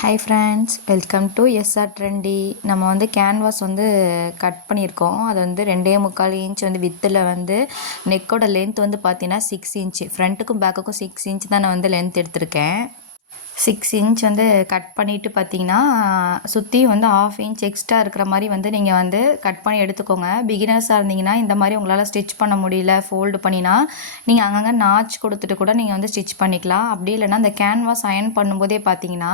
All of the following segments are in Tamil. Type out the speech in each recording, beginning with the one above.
Hi friends, welcome to S R trendy. நம்ம வந்து கேன்வாஸ் வந்து கட் பண்ணியிருக்கோம். அது வந்து 2.25 வந்து வித்தில் வந்து நெக்கோட லென்த் வந்து பார்த்தீங்கன்னா 6 இன்ச்சு. ஃப்ரண்ட்டுக்கும் பேக்குக்கும் 6 இன்ச் தான் நான் வந்து லென்த் எடுத்திருக்கேன். 6 இன்ச் வந்து கட் பண்ணிவிட்டு பார்த்தீங்கன்னா சுற்றி வந்து 1/2 இன்ச் எக்ஸ்ட்ரா இருக்கிற மாதிரி வந்து நீங்கள் வந்து கட் பண்ணி எடுத்துக்கோங்க. பிகினர்ஸாக இருந்தீங்கன்னா இந்த மாதிரி உங்களால் ஸ்டிச் பண்ண முடியல ஃபோல்டு பண்ணினா நீங்கள் அங்கங்கே நாச் கொடுத்துட்டு கூட நீங்கள் வந்து ஸ்டிச் பண்ணிக்கலாம். அப்படி இல்லைனா இந்த கேன்வாஸ் அயன் பண்ணும்போதே பார்த்தீங்கன்னா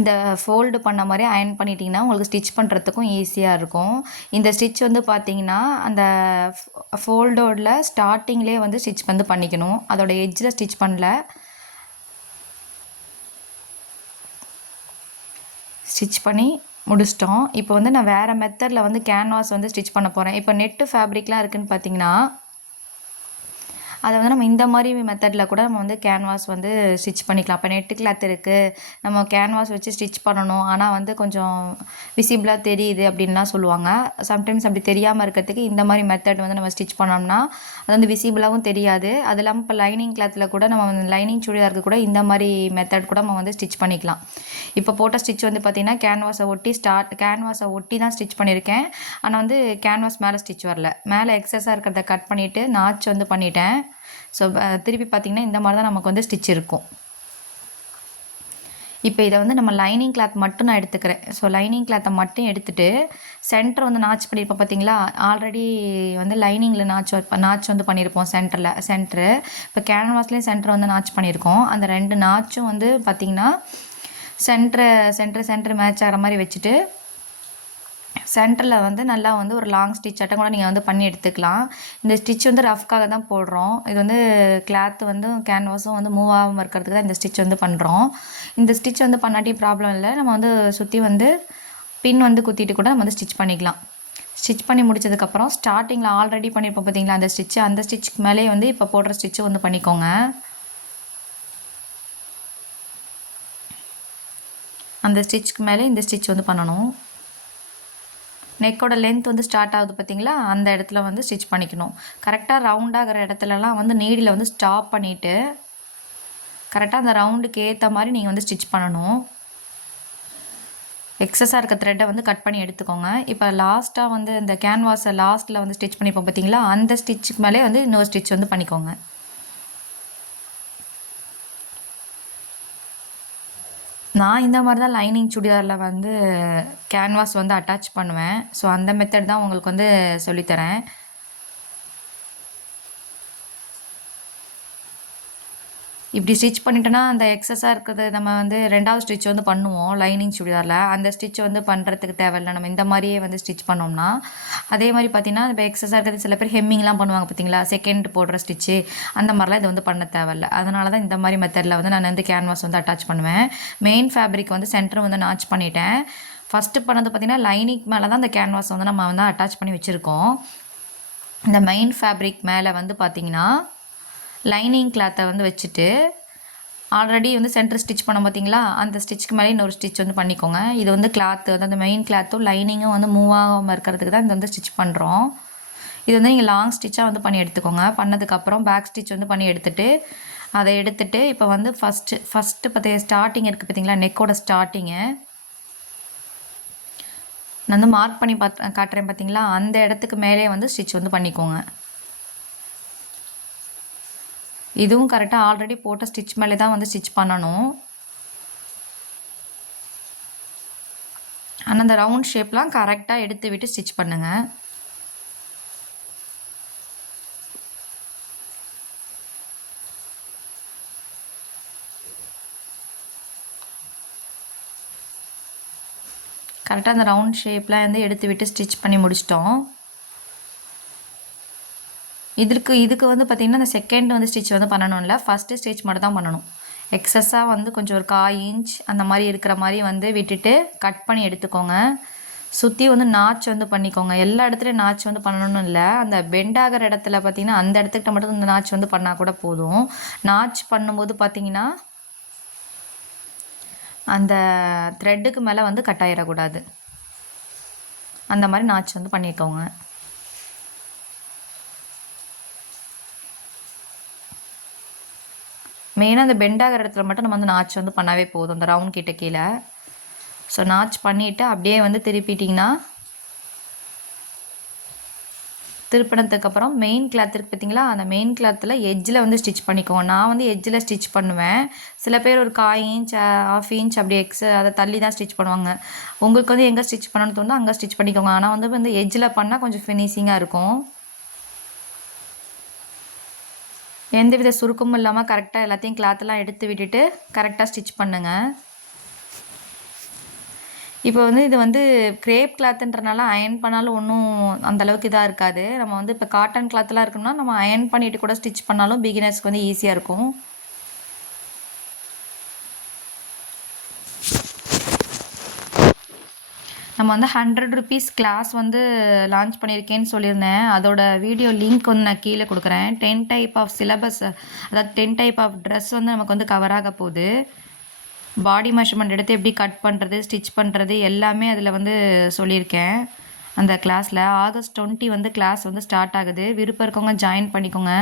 இந்த ஃபோல்டு பண்ண மாதிரி அயன் பண்ணிட்டீங்கன்னா உங்களுக்கு ஸ்டிச் பண்ணுறதுக்கும் ஈஸியாக இருக்கும். இந்த ஸ்டிச் வந்து பார்த்தீங்கன்னா அந்த ஃபோல்டோட ஸ்டார்டிங்லேயே வந்து ஸ்டிச் வந்து பண்ணிக்கணும். அதோட எட்ஜில் ஸ்டிச் பண்ணல, ஸ்டிச் பண்ணி முடிச்சிட்டோம். இப்போ வந்து நான் வேறு மெத்தடில் வந்து கேன்வாஸ் வந்து ஸ்டிச் பண்ண போகிறேன். இப்போ நெட்டு ஃபேப்ரிக்லாம் இருக்குதுன்னு பார்த்தீங்கன்னா அதை வந்து நம்ம இந்த மாதிரி மெத்தடில் கூட நம்ம வந்து கேன்வாஸ் வந்து ஸ்டிச் பண்ணிக்கலாம். இப்போ நெட்டு கிளாத் இருக்குது, நம்ம கேன்வாஸ் வச்சு ஸ்டிச் பண்ணணும், ஆனால் வந்து கொஞ்சம் விசிபிளாக தெரியுது அப்படின்லாம் சொல்லுவாங்க. சம்டைம்ஸ் அப்படி தெரியாமல் இருக்கிறதுக்கு இந்த மாதிரி மெத்தட் வந்து நம்ம ஸ்டிச் பண்ணோம்னா அது வந்து விசிபிளாகவும் தெரியாது. அது இல்லாமல் இப்போ லைனிங் கிளாத்தில் கூட நம்ம லைனிங் சுடிதாருக்கு கூட இந்த மாதிரி மெத்தட் கூட நம்ம வந்து ஸ்டிச் பண்ணிக்கலாம். இப்போ போட்ட ஸ்டிச் வந்து பார்த்திங்கன்னா கேன்வாஸை ஒட்டி தான் ஸ்டிச் பண்ணியிருக்கேன். ஆனால் வந்து கேன்வாஸ் மேலே ஸ்டிச் வரல. மேலே எக்ஸஸாக இருக்கிறத கட் பண்ணிவிட்டு நாச் வந்து பண்ணிட்டேன். ஸோ திருப்பி பார்த்திங்கன்னா இந்த மாதிரி தான் நமக்கு வந்து ஸ்டிச் இருக்கும். இப்போ இதை வந்து நம்ம லைனிங் கிளாத் மட்டும் நான் எடுத்துக்கிறேன். ஸோ லைனிங் கிளாத்தை மட்டும் எடுத்துகிட்டு சென்டர் வந்து நாச் பண்ணியிருப்போம் பார்த்தீங்களா, ஆல்ரெடி வந்து லைனிங்கில் நாச் வந்து பண்ணியிருப்போம் சென்டரு. இப்போ கேன்வாஸ்லேயும் சென்டர் வந்து நாச் பண்ணியிருக்கோம். அந்த 2 நாச்சும் வந்து பார்த்திங்கன்னா சென்டர் மேட்ச் ஆகிற மாதிரி வச்சுட்டு சென்டரில் வந்து நல்லா வந்து ஒரு லாங் ஸ்டிச் கூட நீங்கள் வந்து பண்ணி எடுத்துக்கலாம். இந்த ஸ்டிச் வந்து ரஃப்காக தான் போடுறோம். இது வந்து கிளாத் வந்து கேன்வாஸும் வந்து மூவ் ஆகாமல் இருக்கிறதுக்கு தான் இந்த ஸ்டிச் வந்து பண்ணுறோம். இந்த ஸ்டிச் வந்து பண்ணாட்டி ப்ராப்ளம் இல்லை. நம்ம வந்து சுற்றி வந்து பின் வந்து குத்திட்டு கூட நம்ம வந்து ஸ்டிச் பண்ணிக்கலாம். ஸ்டிச் பண்ணி முடிச்சதுக்கப்புறம் ஸ்டார்டிங்கில் ஆல்ரெடி பண்ணியிருப்போம் பார்த்தீங்களா அந்த ஸ்டிச்சுக்கு மேலே வந்து இப்போ போடுற ஸ்டிச்சு வந்து பண்ணிக்கோங்க. அந்த ஸ்டிச்சுக்கு மேலே இந்த ஸ்டிச் வந்து பண்ணணும். நெக்கோட லென்த் வந்து ஸ்டார்ட் ஆகுது பார்த்தீங்களா, அந்த இடத்துல வந்து ஸ்டிச் பண்ணிக்கணும். கரெக்டாக ரவுண்டாகிற இடத்துலலாம் வந்து நீடில் வந்து ஸ்டாப் பண்ணிவிட்டு கரெக்டாக அந்த ரவுண்டுக்கு ஏற்ற மாதிரி நீங்கள் வந்து ஸ்டிச் பண்ணணும். எக்ஸஸாக இருக்க த்ரெட்டை வந்து கட் பண்ணி எடுத்துக்கோங்க. இப்போ லாஸ்ட்டாக வந்து இந்த கேன்வாஸை லாஸ்ட்டில் வந்து ஸ்டிச் பண்ணிப்போம் பார்த்தீங்களா, அந்த ஸ்டிச்சுக்கு மேலே வந்து இன்னொரு ஸ்டிச் வந்து பண்ணிக்கோங்க. நான் இந்த மாதிரி தான் லைனிங் சுடிதாரில் வந்து கேன்வாஸ் வந்து அட்டாச் பண்ணுவேன். ஸோ அந்த மெத்தட் தான் உங்களுக்கு வந்து சொல்லித்தரேன். இப்படி ஸ்டிச் பண்ணிட்டோன்னா அந்த எக்ஸஸாக இருக்கிறது நம்ம வந்து 2வது ஸ்டிச் வந்து பண்ணுவோம் லைனிங் சுடிதாரில். அந்த ஸ்டிச் வந்து பண்ணுறதுக்கு தேவையில்லை. நம்ம இந்த மாதிரியே வந்து ஸ்டிச் பண்ணோம்னா அதே மாதிரி பார்த்திங்கன்னா இப்போ எக்ஸஸாக இருக்கிறது சில பேர் ஹெம்மிங்லாம் பண்ணுவாங்க பார்த்தீங்களா, செகண்ட் போடுற ஸ்டிச்சு அந்த மாதிரிலாம் இது வந்து பண்ண தேவையில்லை. அதனால தான் இந்த மாதிரி மெத்தடில் வந்து நான் வந்து கேன்வாஸ் வந்து அட்டாச் பண்ணுவேன். மெயின் ஃபேப்ரிக் வந்து சென்டர் வந்து நாச் பண்ணிட்டேன். ஃபஸ்ட்டு பண்ணது பார்த்திங்கன்னா லைனிங் மேலே தான் இந்த கேன்வாஸ் வந்து நம்ம வந்து அட்டாச் பண்ணி வச்சுருக்கோம். இந்த மெயின் ஃபேப்ரிக் மேலே வந்து பார்த்திங்கன்னா லைனிங் கிளாத்தை வந்து வச்சுட்டு ஆல்ரெடி வந்து சென்டர் ஸ்டிச் பண்ண பார்த்தீங்களா, அந்த ஸ்டிச்சுக்கு மேலே இன்னொரு ஸ்டிச் வந்து பண்ணிக்கோங்க. இது வந்து கிளாத்து வந்து அந்த மெயின் கிளாத்தும் லைனிங்கும் வந்து மூவ் ஆகாமல் இருக்கிறதுக்கு தான் இந்த வந்து ஸ்டிச் பண்ணுறோம். இது வந்து நீங்கள் லாங் ஸ்டிச்சாக வந்து பண்ணி எடுத்துக்கோங்க. பண்ணதுக்கப்புறம் பேக் ஸ்டிச் வந்து பண்ணி எடுத்துகிட்டு அதை எடுத்துகிட்டு இப்போ வந்து ஃபஸ்ட்டு பார்த்திங்க ஸ்டார்டிங் இருக்குது பார்த்தீங்களா, நெக்கோட ஸ்டார்டிங்கு நான் வந்து மார்க் பண்ணி காட்டுறேன் பார்த்தீங்களா, அந்த இடத்துக்கு மேலே வந்து ஸ்டிச் வந்து பண்ணிக்கோங்க. இதுவும் கரெக்டாக ஆல்ரெடி போட்ட ஸ்டிச் மேலே தான் வந்து ஸ்டிச் பண்ணணும். ஆனால் அந்த ரவுண்ட் ஷேப்லாம் கரெக்டாக எடுத்து விட்டு ஸ்டிச் பண்ணுங்கள். கரெக்டாக அந்த ரவுண்ட் ஷேப்லாம் வந்து எடுத்து விட்டு ஸ்டிச் பண்ணி முடிச்சிட்டோம். இதுக்கு வந்து பார்த்திங்கன்னா இந்த செகண்ட் வந்து ஸ்டிச் வந்து பண்ணணும்ல, ஃபஸ்ட்டு ஸ்டிச் மட்டும் தான் பண்ணணும். எக்ஸஸாக வந்து கொஞ்சம் ஒரு 1/4 இன்ச் அந்த மாதிரி இருக்கிற மாதிரி வந்து விட்டுட்டு கட் பண்ணி எடுத்துக்கோங்க. சுற்றி வந்து நாச் வந்து பண்ணிக்கோங்க. எல்லா இடத்துலையும் நாச் வந்து பண்ணணும்னு இல்லை, அந்த பெண்ட் ஆகிற இடத்துல பார்த்திங்கன்னா அந்த இடத்துக்கிட்ட மட்டும் இந்த நாச் வந்து பண்ணால் கூட போதும். நாச் பண்ணும்போது பார்த்திங்கன்னா அந்த த்ரெட்டுக்கு மேலே வந்து கட் ஆகிடக்கூடாது. அந்த மாதிரி நாச் வந்து பண்ணிக்கோங்க. மெயினாக அந்த பெண்ட் ஆகிற இடத்துல மட்டும் நம்ம வந்து நாச் வந்து பண்ணாவே போதும், அந்த ரவுண்ட் கிட்ட கீழே. ஸோ நாச் பண்ணிவிட்டு அப்படியே வந்து திருப்பினதுக்கப்புறம் மெயின் கிளாத் இருக்குது பார்த்தீங்களா, அந்த மெயின் கிளாத்தில் எட்ஜில் வந்து ஸ்டிச் பண்ணிக்குவோம். நான் வந்து எட்ஜில் ஸ்டிச் பண்ணுவேன். சில பேர் ஒரு 1/4 இன்ச் 1/2 இன்ச் அப்படி அதை தள்ளி தான் ஸ்டிச் பண்ணுவாங்க. உங்களுக்கு வந்து எங்கே ஸ்டிச் பண்ணணும்னு தோணுதோ அங்கே ஸ்டிச் பண்ணிக்கோங்க. ஆனால் வந்து எட்ஜில் பண்ணால் கொஞ்சம் ஃபினிஷிங்காக இருக்கும். எந்தவித சுருக்கமும் இல்லாமல் கரெக்டாக எல்லாத்தையும் கிளாத்தெல்லாம் எடுத்து விட்டுட்டு கரெக்டாக ஸ்டிச் பண்ணுங்கள். இப்போ வந்து இது வந்து கிரேப் கிளாத்துன்றனால அயன் பண்ணாலும் ஒன்றும் அந்தளவுக்கு இதாக இருக்காது. நம்ம வந்து இப்போ காட்டன் கிளாத்லாம் இருக்குன்னா நம்ம அயன் பண்ணிவிட்டு கூட ஸ்டிச் பண்ணாலும் பிகினர்ஸ்க்கு வந்து ஈஸியாக இருக்கும். நம்ம வந்து 100 rupees கிளாஸ் வந்து லான்ச் பண்ணியிருக்கேன்னு சொல்லியிருந்தேன். அதோட வீடியோ லிங்க் வந்து நான் கீழே கொடுக்குறேன். 10 டைப் ஆஃப் சிலபஸ், அதாவது 10 டைப் ஆஃப் ட்ரெஸ் வந்து நமக்கு வந்து கவர் ஆக போகுது. பாடி மெஷர்மெண்ட் எடுத்து எப்படி கட் பண்ணுறது, ஸ்டிச் பண்ணுறது எல்லாமே அதில் வந்து சொல்லியிருக்கேன். அந்த கிளாஸில் August 20 வந்து கிளாஸ் வந்து ஸ்டார்ட் ஆகுது. விருப்பம் இருக்கவங்க ஜாயின் பண்ணிக்கோங்க.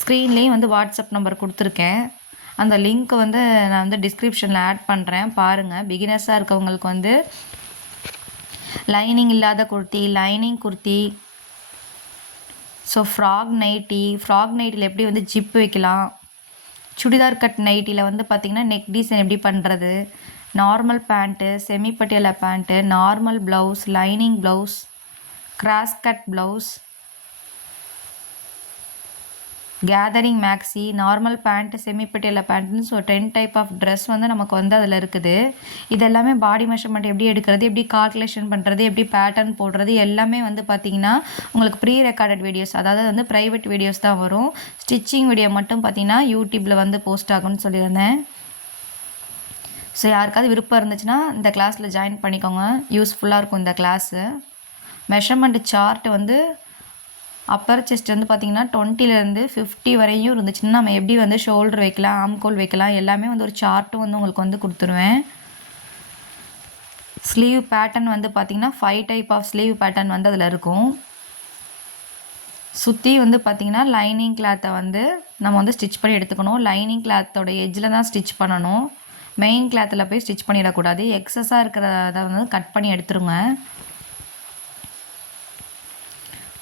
ஸ்க்ரீன்லேயும் வந்து வாட்ஸ்அப் நம்பர் கொடுத்துருக்கேன். அந்த லிங்க் வந்து நான் வந்து டிஸ்கிரிப்ஷனில் ஆட் பண்ணுறேன், பாருங்கள். பிகினர்ஸாக இருக்கவங்களுக்கு வந்து லைனிங் இல்லாத kurti, lining kurti, so frock நைட்டியில் எப்படி வந்து ஜிப் வைக்கலாம், சுடிதார் கட் நைட்டியில் வந்து பார்த்திங்கன்னா நெக் டிசைன் எப்படி பண்ணுறது, normal pant, semi Patiala pant, normal blouse, lining blouse, cross cut blouse, gathering maxi, normal pant, semi Patiala பேண்ட்டுன்னு ஸோ 10 டைப் ஆஃப் ட்ரெஸ் வந்து நமக்கு வந்து அதில் இருக்குது. இதெல்லாமே பாடி மெஷர்மெண்ட் எப்படி எடுக்கிறது, எப்படி கால்குலேஷன் பண்ணுறது, எப்படி பேட்டர்ன் போடுறது எல்லாமே வந்து பார்த்திங்கன்னா உங்களுக்கு ப்ரீ ரெக்கார்டட் வீடியோஸ், அதாவது வந்து ப்ரைவேட் வீடியோஸ் தான் வரும். ஸ்டிச்சிங் வீடியோ மட்டும் பார்த்திங்கன்னா யூடியூப்பில் வந்து போஸ்ட் ஆகும்னு சொல்லியிருந்தேன். ஸோ யாருக்காவது விருப்பம் இருந்துச்சுன்னா இந்த கிளாஸில் ஜாயின் பண்ணிக்கோங்க, யூஸ்ஃபுல்லாக இருக்கும் இந்த கிளாஸு. மெஷர்மெண்ட் சார்ட் வந்து அப்பர் செஸ்ட் வந்து பார்த்திங்கன்னா 20லேருந்து 50 வரையும் இருந்துச்சுன்னா நம்ம எப்படி வந்து ஷோல்டர் வைக்கலாம், ஆம்கோல் வைக்கலாம் எல்லாமே வந்து ஒரு சார்ட்டும் வந்து உங்களுக்கு வந்து கொடுத்துருவேன். ஸ்லீவ் பேட்டர்ன் வந்து பார்த்திங்கன்னா 5 டைப் ஆஃப் ஸ்லீவ் பேட்டர்ன் வந்து அதில் இருக்கும். சுற்றி வந்து பார்த்திங்கன்னா லைனிங் கிளாத்தை வந்து நம்ம வந்து ஸ்டிச் பண்ணி எடுத்துக்கணும். லைனிங் கிளாத்தோட எட்ஜில் தான் ஸ்டிச் பண்ணணும். மெயின் கிளாத்தில் போய் ஸ்டிச் பண்ணிடக்கூடாது. எக்ஸஸாக இருக்கிறத வந்து கட் பண்ணி எடுத்துருங்க.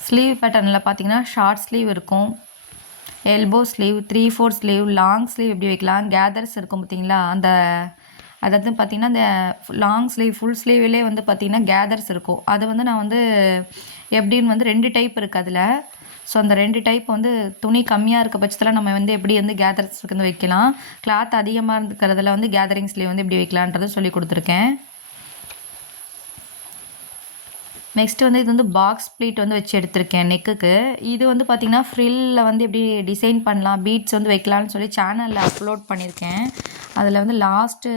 ஸ்லீவ் பேட்டர்னில் பார்த்திங்கன்னா ஷார்ட் ஸ்லீவ் இருக்கும், elbow sleeve, 3/4 sleeve, long sleeve எப்படி வைக்கலாம், கேதர்ஸ் இருக்கும் பார்த்திங்களா, அந்த அதாவது பார்த்திங்கன்னா இந்த லாங் ஸ்லீவ் ஃபுல் ஸ்லீவ்லேயே வந்து பார்த்திங்கன்னா கேதர்ஸ் இருக்கும். அது வந்து நான் வந்து எப்படின்னு வந்து 2 டைப் இருக்குது அதில். ஸோ அந்த 2 டைப் வந்து துணி கம்மியாக இருக்க பட்சத்தில் நம்ம வந்து எப்படி வந்து கேதர்ஸ் வந்து வைக்கலாம், கிளாத் அதிகமாக இருக்கிறதுல வந்து கேதரிங் ஸ்லீவ் வந்து எப்படி வைக்கலான்றதை சொல்லி கொடுத்துருக்கேன். நெக்ஸ்ட்டு வந்து இது வந்து பாக்ஸ் ப்ளீட் வந்து வச்சு எடுத்திருக்கேன் நெக்குக்கு. இது வந்து பார்த்திங்கன்னா ஃப்ரில்லில் வந்து எப்படி டிசைன் பண்ணலாம், பீட்ஸ் வந்து வைக்கலாம்னு சொல்லி சேனலில் அப்லோட் பண்ணியிருக்கேன். அதில் வந்து லாஸ்ட்டு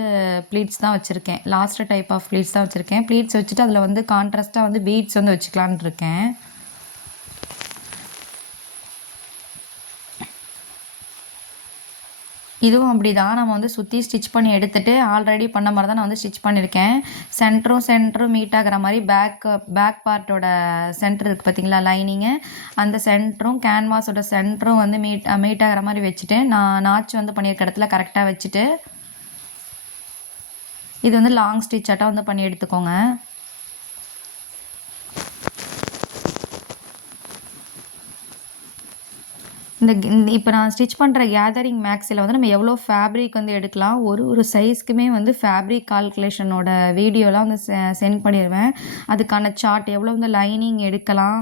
ப்ளீட்ஸ் தான் வச்சுருக்கேன், லாஸ்ட்டு டைப் ஆஃப் ப்ளீட்ஸ் தான் வச்சுருக்கேன். ப்ளீட்ஸ் வச்சுட்டு அதில் வந்து கான்ட்ராஸ்ட்டாக வந்து பீட்ஸ் வந்து வச்சுக்கலான் இருக்கேன். இதுவும் அப்படி தான், நம்ம வந்து சுற்றி ஸ்டிச் பண்ணி எடுத்துகிட்டு ஆல்ரெடி பண்ண மாதிரி தான் நான் வந்து ஸ்டிச் பண்ணியிருக்கேன். சென்டரும் மீட் ஆகிற மாதிரி பேக் பார்ட்டோட சென்டர் இருக்குது பார்த்திங்களா லைனிங்கு, அந்த சென்டரும் கேன்வாஸோட சென்டரும் வந்து மீட் ஆகிற மாதிரி வச்சுட்டு நான் நாச் வந்து பண்ணியிருக்க இடத்துல கரெக்டாக வச்சுட்டு இது வந்து லாங் ஸ்டிச்சாட்டாக வந்து பண்ணி எடுத்துக்கோங்க. இப்போ நான் ஸ்டிச் பண்ணுற கேதரிங் மேக்ஸில் வந்து நம்ம எவ்வளோ ஃபேப்ரிக் வந்து எடுக்கலாம், ஒரு சைஸ்க்குமே வந்து ஃபேப்ரிக் கால்குலேஷனோட வீடியோலாம் வந்து சென்ட் பண்ணிடுவேன். அதுக்கான சார்ட் எவ்வளோ வந்து லைனிங் எடுக்கலாம்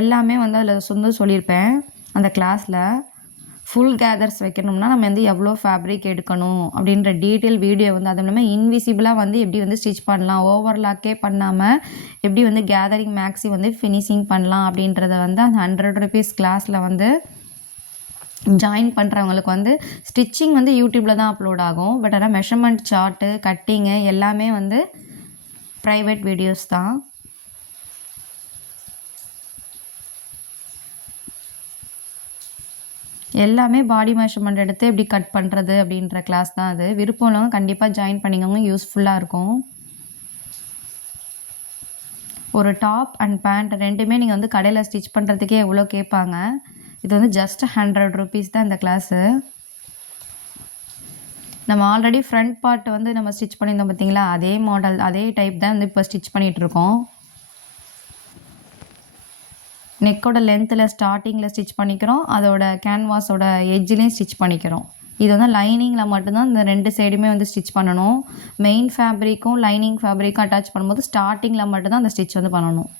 எல்லாமே வந்து அதில் சொல்லியிருப்பேன். அந்த கிளாஸில் ஃபுல் கேதர்ஸ் வைக்கணும்னா நம்ம வந்து எவ்வளோ ஃபேப்ரிக் எடுக்கணும் அப்படின்ற டீட்டெயில் வீடியோ வந்து அதுவும் இல்லாமல் இன்விசிபிளாக வந்து எப்படி வந்து ஸ்டிச் பண்ணலாம், ஓவர்லாக்கே பண்ணாமல் எப்படி வந்து கேதரிங் மேக்ஸி வந்து ஃபினிஷிங் பண்ணலாம் அப்படின்றத வந்து அந்த 100 rupees கிளாஸில் வந்து ஜாயின் பண்ணுறவங்களுக்கு வந்து ஸ்டிச்சிங் வந்து யூடியூப்பில் தான் அப்லோட் ஆகும். பட் ஆனால் மெஷர்மெண்ட் சார்ட்டு, கட்டிங்கு எல்லாமே வந்து ப்ரைவேட் வீடியோஸ் தான். எல்லாமே பாடி மெஷர்மெண்ட் எடுத்து எப்படி கட் பண்ணுறது அப்படின்ற கிளாஸ் தான் அது. விருப்பம் உள்ளவங்க கண்டிப்பாக ஜாயின் பண்ணிக்கோங்க, யூஸ்ஃபுல்லாக இருக்கும். ஒரு டாப் அண்ட் பேண்ட் ரெண்டுமே நீங்கள் வந்து கடையில் ஸ்டிச் பண்ணுறதுக்கே எவ்வளோ கேட்பாங்க. இது வந்து ஜஸ்ட் 100 rupees தான் இந்த கிளாஸு. நம்ம ஆல்ரெடி ஃப்ரண்ட் பார்ட் வந்து நம்ம ஸ்டிச் பண்ணியிருந்தோம் பார்த்தீங்களா, அதே மாடல் அதே டைப் தான் வந்து இப்போ ஸ்டிச் பண்ணிகிட்ருக்கோம். நெக்கோட லென்த்தில் ஸ்டார்டிங்கில் ஸ்டிச் பண்ணிக்கிறோம், அதோட கேன்வாஸோட எட்ஜ்லேயும் ஸ்டிச் பண்ணிக்கிறோம். இது வந்து லைனிங்கில் மட்டும்தான் இந்த 2 சைடுமே வந்து ஸ்டிச் பண்ணணும். மெயின் ஃபேப்ரிக்கும் லைனிங் ஃபேப்ரிக்கும் அட்டாச் பண்ணும்போது ஸ்டார்டிங்கில் மட்டும்தான் அந்த ஸ்டிச் வந்து பண்ணணும்.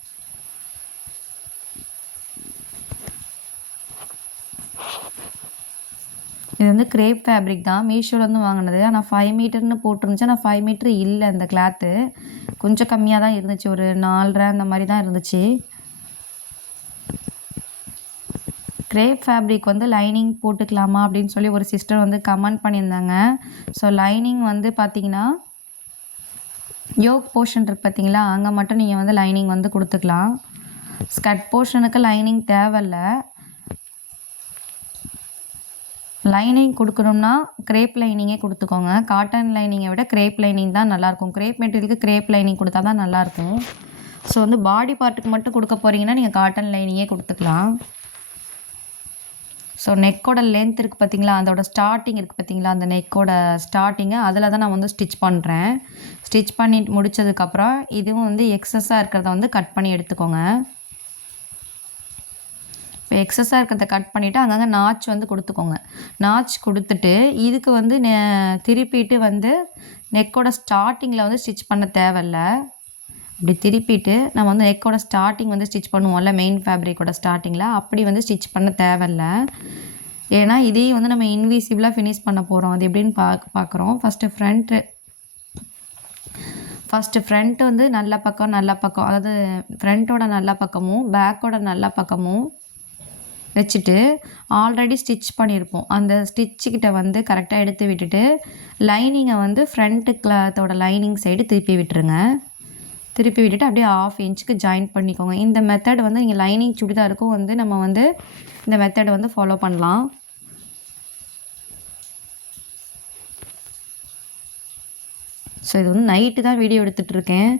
இது வந்து கிரேப் ஃபேப்ரிக் தான், மீஷோலேருந்து வாங்கினது. ஆனால் 5 மீட்டர்னு போட்டிருந்துச்சு, ஆனால் 5 மீட்ரு இல்லை அந்த கிளாத்து. கொஞ்சம் கம்மியாக தான் இருந்துச்சு, ஒரு 4.5 அந்த மாதிரி தான் இருந்துச்சு. கிரேப் ஃபேப்ரிக் வந்து லைனிங் போட்டுக்கலாமா அப்படின்னு சொல்லி ஒரு சிஸ்டர் வந்து கமெண்ட் பண்ணியிருந்தாங்க. ஸோ லைனிங் வந்து பார்த்தீங்கன்னா யோக் போர்ஷன் இருக்குது பார்த்தீங்களா, அங்கே மட்டும் நீங்கள் வந்து லைனிங் வந்து கொடுத்துக்கலாம். ஸ்கர்ட் போர்ஷனுக்கு லைனிங் தேவையில்ல. லைனிங் கொடுக்கணும்னா கிரேப் லைனிங்கே கொடுத்துக்கோங்க. காட்டன் லைனிங்கை விட கிரேப் லைனிங் தான் நல்லாயிருக்கும். கிரேப் மெட்டீரியலுக்கு கிரேப் லைனிங் கொடுத்தா தான் நல்லாயிருக்கும். ஸோ வந்து பாடி பார்ட்டுக்கு மட்டும் கொடுக்க போகிறீங்கன்னா நீங்கள் காட்டன் லைனிங்கே கொடுத்துக்கலாம். ஸோ நெக்கோட லென்த் இருக்குது பார்த்தீங்களா, அதோட ஸ்டார்டிங் இருக்குது பார்த்தீங்களா, அந்த நெக்கோட ஸ்டார்டிங்கு அதில் தான் நான் வந்து ஸ்டிச் பண்ணுறேன். ஸ்டிச் பண்ணி முடித்ததுக்கப்புறம் இதுவும் வந்து எக்ஸஸாக இருக்கிறத வந்து கட் பண்ணி எடுத்துக்கோங்க. இப்போ எக்ஸஸாக இருக்கிறத கட் பண்ணிவிட்டு அங்கங்கே நாச் வந்து கொடுத்துக்கோங்க. நாச் கொடுத்துட்டு இதுக்கு வந்து திருப்பிட்டு வந்து நெக்கோட ஸ்டார்டிங்கில் வந்து ஸ்டிச் பண்ண தேவையில்ல. இப்படி திருப்பிட்டு நம்ம வந்து நெக்கோட ஸ்டார்டிங் வந்து ஸ்டிச் பண்ணுவோம்ல, மெயின் ஃபேப்ரிக்கோட ஸ்டார்டிங்கில் அப்படி வந்து ஸ்டிச் பண்ண தேவையில்ல. ஏன்னா இதையும் வந்து நம்ம இன்விசிபிளாக ஃபினிஷ் பண்ண போகிறோம். அது எப்படின்னு பார்க்குறோம். ஃபஸ்ட்டு ஃப்ரண்ட்டு வந்து நல்ல பக்கம் அதாவது ஃப்ரண்ட்டோட நல்ல பக்கமும் பேக்கோட நல்ல பக்கமும் வச்சுட்டு ஆல்ரெடி ஸ்டிச் பண்ணியிருப்போம் அந்த ஸ்டிச்சுக்கிட்ட வந்து கரெக்டாக எடுத்து விட்டுட்டு லைனிங்கை வந்து ஃப்ரண்ட்டு கிளாத்தோட லைனிங் சைடு திருப்பி விட்டுருங்க. திருப்பி விட்டுட்டு அப்படியே 1/2 இன்ச்சுக்கு ஜாயின் பண்ணிக்கோங்க. இந்த மெத்தட் வந்து நீங்கள் லைனிங் சுடிதாருக்கும் வந்து நம்ம வந்து இந்த மெத்தடை வந்து ஃபாலோ பண்ணலாம். ஸோ இது வந்து நைட்டு தான் வீடியோ எடுத்துகிட்ருக்கேன்.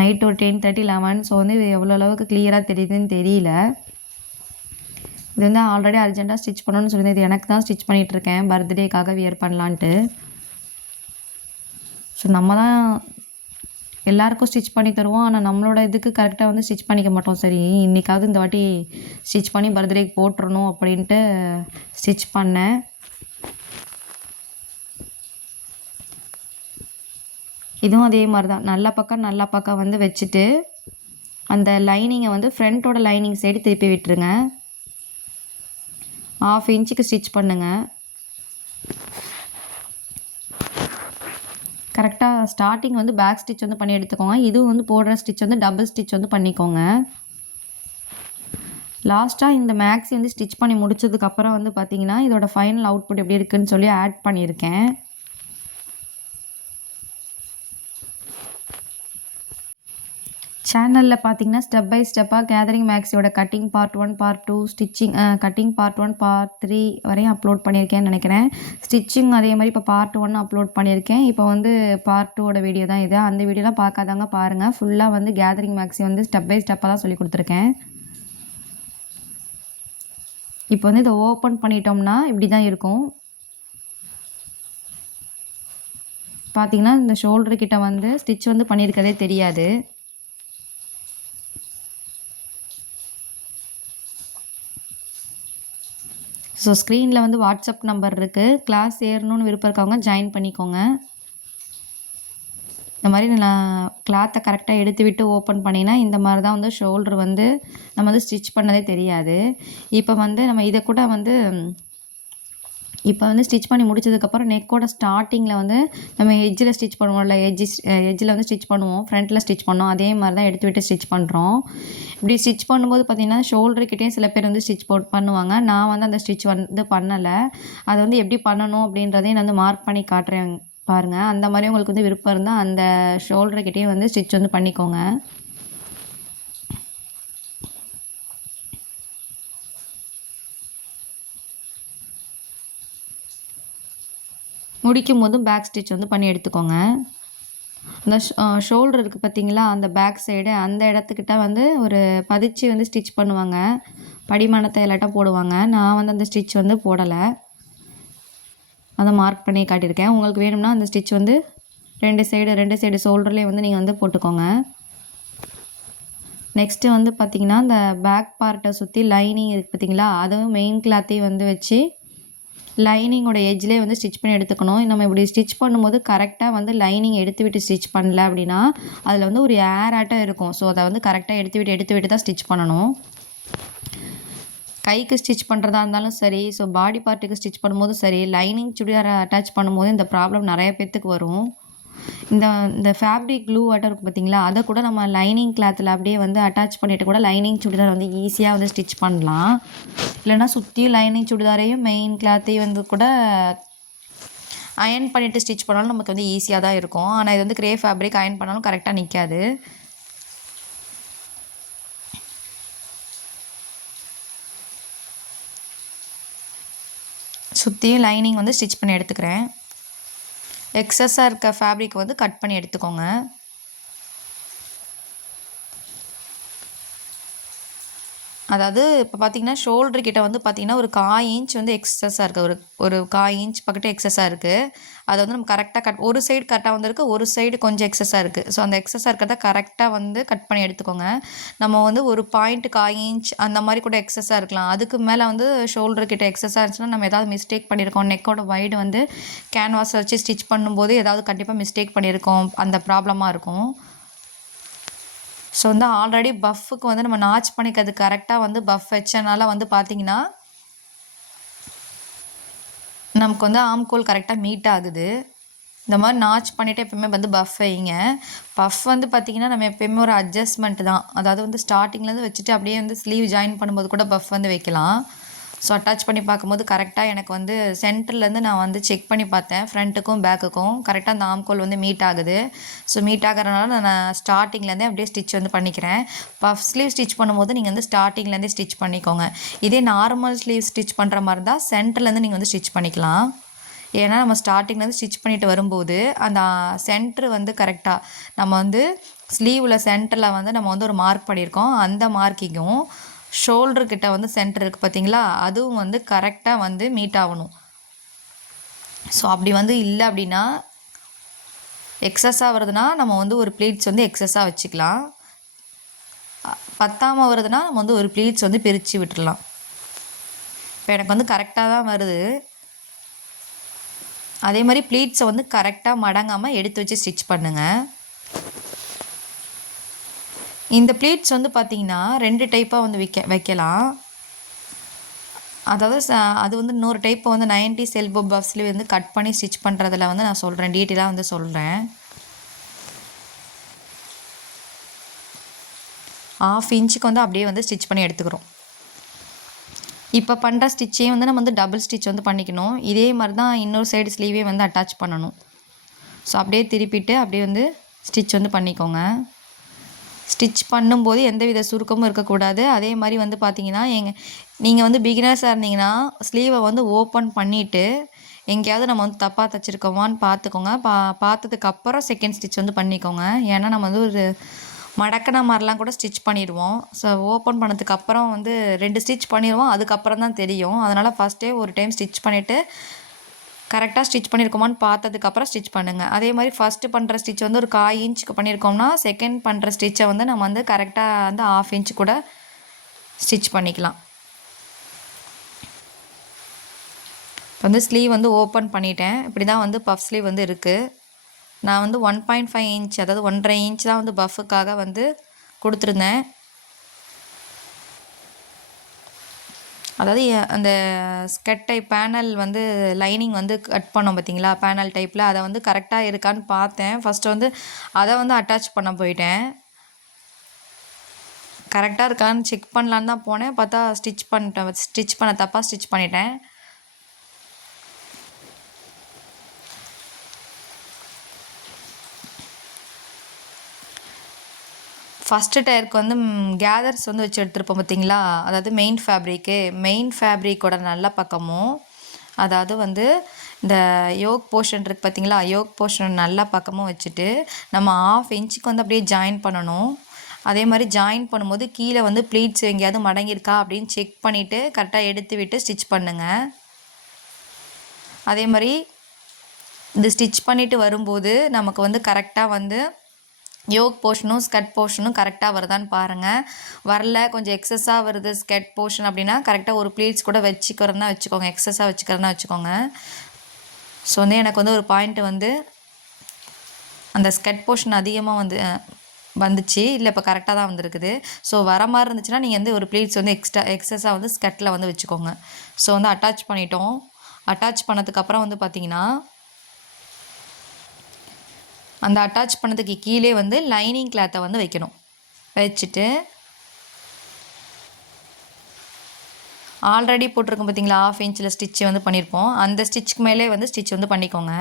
நைட்டு ஒரு 10:30 11. ஸோ வந்து இது எவ்வளோ அளவுக்கு கிளியராக தெரியுதுன்னு தெரியல. இது வந்து ஆல்ரெடி அர்ஜென்ட்டாக ஸ்டிச் பண்ணணும்னு சொல்லி இது எனக்கு தான் ஸ்டிச் பண்ணிகிட்ருக்கேன், பர்த்டேக்காக வியர் பண்ணலான்ட்டு. ஸோ நம்ம தான் எல்லாருக்கும் ஸ்டிச் பண்ணி தருவோம், ஆனால் நம்மளோட இதுக்கு கரெக்டாக வந்து ஸ்டிச் பண்ணிக்க மாட்டோம். சரி இன்றைக்காவது இந்த வாட்டி ஸ்டிச் பண்ணி பர்த்டேக்கு போட்டுறணும் அப்படின்ட்டு ஸ்டிச் பண்ணேன். இதுவும் அதே மாதிரி தான் நல்ல பக்கம் வந்து வச்சுட்டு அந்த லைனிங்கை வந்து ஃப்ரண்ட்டோட லைனிங் சைடு திருப்பி விட்டுருங்க. 1/2 இன்ச்சுக்கு ஸ்டிச் பண்ணுங்கள். கரெக்டாக ஸ்டார்டிங் வந்து பேக் ஸ்டிச் வந்து பண்ணி எடுத்துக்கோங்க. இதுவும் வந்து போடுற ஸ்டிச் வந்து டபுள் ஸ்டிச் வந்து பண்ணிக்கோங்க. லாஸ்ட்டாக இந்த மேக்ஸி வந்து ஸ்டிச் பண்ணி முடிச்சதுக்கப்புறம் வந்து பார்த்திங்கன்னா இதோட ஃபைனல் அவுட்புட் எப்படி இருக்குதுன்னு சொல்லி ஆட் பண்ணியிருக்கேன். சேனலில் பார்த்தீங்கன்னா ஸ்டெப் பை ஸ்டெப்பாக கேதரிங் மேக்ஸியோட cutting part 1 part 2 stitching cutting part 1 part 3 வரையும் அப்லோட் பண்ணியிருக்கேன்னு நினைக்கிறேன். ஸ்டிச்சிங் அதே மாதிரி இப்போ பார்ட் 1 அப்லோட் பண்ணியிருக்கேன். இப்போ வந்து பார்ட் 2ஓட வீடியோ தான் இது. அந்த வீடியோலாம் பார்க்காதவங்க பாருங்கள். ஃபுல்லாக வந்து கேதரிங் மேக்ஸி வந்து ஸ்டெப் பை ஸ்டெப்பாக தான் சொல்லி கொடுத்துருக்கேன். இப்போ வந்து இதை ஓப்பன் பண்ணிட்டோம்னா இப்படி தான் இருக்கும். பார்த்தீங்கன்னா இந்த ஷோல்டர் கிட்ட வந்து ஸ்டிச் வந்து பண்ணியிருக்கதே தெரியாது. ஸோ ஸ்க்ரீனில் வந்து வாட்ஸ்அப் நம்பர் இருக்குது. கிளாஸ் ஏறணும்னு விருப்பம் இருக்கவங்க ஜாயின் பண்ணிக்கோங்க. இந்த மாதிரி நான் கிளாத்தை கரெக்டாக எடுத்து விட்டு ஓப்பன் பண்ணினா இந்த மாதிரி தான் வந்து ஷோல்டர் வந்து நம்ம வந்து ஸ்டிச் பண்ணதே தெரியாது. இப்போ வந்து நம்ம இதை கூட வந்து இப்போ வந்து ஸ்டிச் பண்ணி முடிச்சதுக்கப்புறம் நெக்கோட ஸ்டார்டிங்கில் வந்து நம்ம எட்ஜில் ஸ்டிச் பண்ணுவோம்ல, எட்ஜில் வந்து ஸ்டிச் பண்ணுவோம், ஃப்ரண்ட்டில் ஸ்டிச் பண்ணோம், அதே மாதிரி தான் எடுத்து விட்டு ஸ்டிச் பண்ணுறோம். இப்படி ஸ்டிச் பண்ணும்போது பார்த்திங்கன்னா ஷோல்டர்கிட்டேயும் சில பேர் வந்து ஸ்டிச் பண்ணுவாங்க. நான் வந்து அந்த ஸ்டிச் வந்து பண்ணலை. அதை வந்து எப்படி பண்ணணும் அப்படின்றதையும் நான் வந்து மார்க் பண்ணி காட்டுறேன் பாருங்கள். அந்த மாதிரி உங்களுக்கு வந்து விருப்பம் இருந்தால் அந்த ஷோல்டர்கிட்டேயும் வந்து ஸ்டிச் வந்து பண்ணிக்கோங்க. முடிக்கும் போதும் பேக் ஸ்டிச் வந்து பண்ணி எடுத்துக்கோங்க. இந்த ஷோல்டர் இருக்குது பார்த்தீங்களா, அந்த பேக் சைடு அந்த இடத்துக்கிட்ட வந்து ஒரு பதிச்சு வந்து ஸ்டிச் பண்ணுவாங்க, படிமானத்தை இல்லாட்டம் போடுவாங்க. நான் வந்து அந்த ஸ்டிச் வந்து போடலை. அதை மார்க் பண்ணி காட்டியிருக்கேன். உங்களுக்கு வேணும்னா அந்த ஸ்டிச் வந்து ரெண்டு சைடு ஷோல்டர்லேயே வந்து நீங்கள் வந்து போட்டுக்கோங்க. நெக்ஸ்ட்டு வந்து பார்த்திங்கன்னா இந்த பேக் பார்ட்டை சுற்றி லைனிங் இருக்குது பார்த்திங்களா, அதுவும் மெயின் கிளாத்தையும் வந்து வச்சு லைனிங்கோட எட்ஜ்லேயே வந்து ஸ்டிச் பண்ணி எடுத்துக்கணும். நம்ம இப்படி ஸ்டிச் பண்ணும்போது கரெக்டாக வந்து லைனிங் எடுத்து விட்டு ஸ்டிச் பண்ணல அப்படின்னா அதில் வந்து ஒரு ஏர் ஆட்டம் இருக்கும். ஸோ அதை வந்து கரெக்டாக எடுத்து விட்டு தான் ஸ்டிச் பண்ணணும். கைக்கு ஸ்டிச் பண்ணுறதா இருந்தாலும் சரி, ஸோ பாடி பார்ட்டுக்கு ஸ்டிச் பண்ணும்போதும் சரி, லைனிங் சுடிதாரை அட்டாச் பண்ணும்போது இந்த ப்ராப்ளம் நிறைய பேர்த்துக்கு வரும். இந்த ஃபேப்ரிக் க்ளூ ஆட்டம் இருக்குது பார்த்திங்களா, அதை கூட நம்ம லைனிங் கிளாத்தில் அப்படியே வந்து அட்டாச் பண்ணிவிட்டு கூட லைனிங் சுடிதார் வந்து ஈஸியாக வந்து ஸ்டிச் பண்ணலாம். இல்லைனா சுற்றியும் லைனிங் சுடிதாரையும் மெயின் கிளாத்தையும் வந்து கூட அயன் பண்ணிவிட்டு ஸ்டிச் பண்ணாலும் நமக்கு வந்து ஈஸியாக தான் இருக்கும். ஆனால் இது வந்து கிரே ஃபேப்ரிக், அயன் பண்ணாலும் கரெக்டாக நிற்காது. சுற்றியும் லைனிங் வந்து ஸ்டிச் பண்ணி எடுத்துக்கிறேன். எக்ஸஸாக இருக்க ஃபேப்ரிக் வந்து கட் பண்ணி எடுத்துக்கோங்க. அதாவது இப்போ பார்த்தீங்கன்னா ஷோல்டர் கிட்ட வந்து பார்த்தீங்கன்னா ஒரு 1/4 இன்ச் வந்து எக்ஸஸாக இருக்குது. ஒரு 1/4 இன்ச் பக்கத்து எக்ஸஸாக இருக்குது. அதை வந்து நம்ம கரெக்டாக ஒரு சைடு கரெக்டாக வந்துருக்கு, ஒரு சைடு கொஞ்சம் எக்ஸஸாக இருக்குது. ஸோ அந்த எக்ஸஸாக இருக்கிறத கரெக்டாக வந்து கட் பண்ணி எடுத்துக்கோங்க. நம்ம வந்து ஒரு பாயிண்ட் 1/4 இன்ச் அந்த மாதிரி கூட எக்ஸஸாக இருக்கலாம். அதுக்கு மேலே வந்து ஷோல்டர் கிட்ட எக்ஸஸாக இருந்துச்சுன்னா நம்ம ஏதாவது மிஸ்டேக் பண்ணியிருக்கோம். நெக்கோட வைடு வந்து கேன்வாஸ் வச்சு ஸ்டிச் பண்ணும்போது ஏதாவது கண்டிப்பாக மிஸ்டேக் பண்ணியிருக்கோம், அந்த ப்ராப்ளமாக இருக்கும். ஸோ வந்து ஆல்ரெடி பஃப்புக்கு வந்து நம்ம நாச் பண்ணிக்கிறது கரெக்டாக வந்து பஃப் வச்சனால வந்து பார்த்திங்கன்னா நமக்கு வந்து ஆம்கோல் கரெக்டாக மீட் ஆகுது. இந்த மாதிரி நாச் பண்ணிவிட்டு எப்போயுமே வந்து பஃப் வைங்க. பஃப் வந்து பார்த்திங்கன்னா நம்ம எப்போயுமே ஒரு அட்ஜஸ்ட்மெண்ட் தான். அதாவது வந்து ஸ்டார்டிங்லேருந்து வச்சுட்டு அப்படியே வந்து ஸ்லீவ் ஜாயின் பண்ணும்போது கூட பஃப் வந்து வைக்கலாம். ஸோ அட்டாச் பண்ணி பார்க்கும்போது கரெக்டாக எனக்கு வந்து சென்டர்லேருந்து நான் வந்து செக் பண்ணி பார்த்தேன், ஃப்ரண்ட்டுக்கும் பேக்குக்கும் கரெக்டாக அந்த ஆம்கோல் வந்து மீட் ஆகுது. ஸோ மீட் ஆகிறதுனால நான் ஸ்டார்டிங்லேருந்தே அப்படியே ஸ்டிச் வந்து பண்ணிக்கிறேன். பஃப் ஸ்லீவ் ஸ்டிச் பண்ணும்போது நீங்கள் வந்து ஸ்டார்டிங்லேருந்தே ஸ்டிச் பண்ணிக்கோங்க. இதே நார்மல் ஸ்லீவ் ஸ்டிச் பண்ணுற மாதிரி இருந்தால் சென்டர்லேருந்து நீங்கள் வந்து ஸ்டிச் பண்ணிக்கலாம். ஏன்னா நம்ம ஸ்டார்டிங்லேருந்து ஸ்டிச் பண்ணிட்டு வரும்போது அந்த சென்ட்ரு வந்து கரெக்டாக நம்ம வந்து ஸ்லீவில் சென்டரில் வந்து நம்ம வந்து ஒரு மார்க் பண்ணியிருக்கோம். அந்த மார்க்கிங்கும் ஷோல்டர்கிட்ட வந்து சென்டர் இருக்குது பார்த்தீங்களா, அதுவும் வந்து கரெக்டாக வந்து மீட் ஆகணும். ஸோ அப்படி வந்து இல்லை அப்படின்னா எக்ஸஸாக வருதுன்னா நம்ம வந்து ஒரு ப்ளீட்ஸ் வந்து எக்ஸஸாக வச்சுக்கலாம். பத்தாமல் வருதுன்னா நம்ம வந்து ஒரு ப்ளீட்ஸ் வந்து பிரித்து விட்டுடலாம். இப்போ எனக்கு வந்து கரெக்டாக தான் வருது. அதே மாதிரி ப்ளீட்ஸை வந்து கரெக்டாக மடங்காமல் எடுத்து வச்சு ஸ்டிச் பண்ணுங்கள். இந்த ப்ளீட்ஸ் வந்து பார்த்திங்கன்னா 2 டைப்பாக வந்து வைக்கலாம். அதாவது அது வந்து இன்னொரு டைப்பை வந்து 90s எல்போ பஃப்ஸ்லேயே வந்து கட் பண்ணி ஸ்டிச் பண்ணுறதுல வந்து நான் சொல்கிறேன், டீட்டெயிலாக வந்து சொல்கிறேன். 1/2 இன்ச்சுக்கு வந்து அப்படியே வந்து ஸ்டிச் பண்ணி எடுத்துக்கிறோம். இப்போ பண்ணுற ஸ்டிச்சே வந்து நம்ம வந்து டபுள் ஸ்டிச் வந்து பண்ணிக்கணும். இதே மாதிரி தான் இன்னொரு சைடு ஸ்லீவே வந்து அட்டாச் பண்ணணும். ஸோ அப்படியே திருப்பிட்டு அப்படியே வந்து ஸ்டிச் வந்து பண்ணிக்கோங்க. ஸ்டிச் பண்ணும்போது எந்தவித சுருக்கமும் இருக்கக்கூடாது. அதே மாதிரி வந்து பார்த்திங்கன்னா நீங்கள் வந்து பிகினர்ஸாக இருந்தீங்கன்னா ஸ்லீவை வந்து ஓப்பன் பண்ணிவிட்டு எங்கேயாவது நம்ம வந்து தப்பாக தைச்சிருக்கோமான்னு பார்த்துக்கோங்க. பார்த்ததுக்கப்புறம் செகண்ட் ஸ்டிச் வந்து பண்ணிக்கோங்க. ஏன்னா நம்ம வந்து ஒரு மடக்கின மாதிரிலாம் கூட ஸ்டிச் பண்ணிடுவோம். ஸோ ஓப்பன் பண்ணதுக்கப்புறம் வந்து 2 ஸ்டிச் பண்ணிடுவோம், அதுக்கப்புறம் தான் தெரியும். அதனால் ஃபஸ்ட்டே ஒரு டைம் ஸ்டிச் பண்ணிவிட்டு கரெக்டாக ஸ்டிச் பண்ணியிருக்கோமான்னு பார்த்ததுக்கப்புறம் ஸ்டிச் பண்ணுங்கள். அதே மாதிரி ஃபஸ்ட்டு பண்ணுற ஸ்டிச் வந்து ஒரு 1/4 இன்ச்சுக்கு பண்ணியிருக்கோம்னா செகண்ட் பண்ணுற ஸ்டிச்சை வந்து நம்ம வந்து கரெக்டாக வந்து 1/2 இன்ச்சு கூட ஸ்டிச் பண்ணிக்கலாம். இப்போ வந்து ஸ்லீவ் வந்து ஓப்பன் பண்ணிட்டேன். இப்படி தான் வந்து பஃப் ஸ்லீவ் வந்து இருக்குது. நான் வந்து 1.5 இன்ச் அதாவது 1.5 இன்ச் தான் வந்து பஃபுக்காக வந்து கொடுத்துருந்தேன். அதாவது அந்த ஸ்கர்ட் டைப் பேனல் வந்து லைனிங் வந்து கட் பண்ணோம் பார்த்தீங்களா, பேனல் டைப்பில் அதை வந்து கரெக்டாக இருக்கான்னு பார்த்தேன். ஃபஸ்ட்டு வந்து அதை வந்து அட்டாச் பண்ண போயிட்டேன். கரெக்டாக இருக்கான்னு செக் பண்ணலான்னு தான் போனேன், பார்த்தா ஸ்டிச் பண்ண தப்பாக ஸ்டிச் பண்ணிட்டேன். ஃபஸ்ட்டு டயருக்கு வந்து கேதர்ஸ் வந்து வச்சு எடுத்துருப்போம் பார்த்தீங்களா, அதாவது மெயின் ஃபேப்ரிக்கோட நல்ல பக்கமும், அதாவது வந்து இந்த யோக் போர்ஷன் இருக்குது பார்த்தீங்களா, யோக் போர்ஷன் நல்ல பக்கமும் வச்சுட்டு நம்ம 1/2 இன்ச்சுக்கு வந்து அப்படியே ஜாயின் பண்ணணும். அதே மாதிரி ஜாயின் பண்ணும்போது கீழே வந்து ப்ளீட்ஸ் எங்கேயாவது மடங்கியிருக்கா அப்படின்னு செக் பண்ணிவிட்டு கரெக்டாக எடுத்து விட்டு ஸ்டிச் பண்ணுங்கள். அதே மாதிரி இந்த ஸ்டிச் பண்ணிவிட்டு வரும்போது நமக்கு வந்து கரெக்டாக வந்து யோக் போர்ஷனும் ஸ்கர்ட் போர்ஷனும் கரெக்டாக வருதான்னு பாருங்கள். வரல கொஞ்சம் எக்ஸஸாக வருது ஸ்கர்ட் போர்ஷன் அப்படின்னா கரெக்டாக ஒரு ப்ளீட்ஸ் கூட வச்சுக்கிறதுனா வச்சுக்கோங்க, எக்ஸஸாக வச்சுக்கிறதுனா வச்சுக்கோங்க. ஸோ வந்து எனக்கு வந்து ஒரு பாயிண்ட் வந்து அந்த ஸ்கர்ட் போர்ஷன் அதிகமாக வந்துச்சு, இல்லை இப்போ கரெக்டாக தான் வந்திருக்குது. ஸோ வர மாதிரி இருந்துச்சுன்னா நீங்கள் வந்து ஒரு ப்ளீட்ஸ் வந்து எக்ஸஸாக வந்து ஸ்கர்ட்டில் வந்து வச்சுக்கோங்க. ஸோ வந்து அட்டாச் பண்ணிட்டோம். அட்டாச் பண்ணதுக்கப்புறம் வந்து பார்த்திங்கன்னா அந்த அட்டாச் பண்ணதுக்கு கீழே வந்து லைனிங் கிளாத்தை வந்து வைக்கணும். வச்சுட்டு ஆல்ரெடி போட்டிருக்கோம் பார்த்தீங்களா, 1/2 இன்ச்சில் ஸ்டிச் வந்து பண்ணியிருப்போம், அந்த ஸ்டிச்சுக்கு மேலே வந்து ஸ்டிச் வந்து பண்ணிக்கோங்க.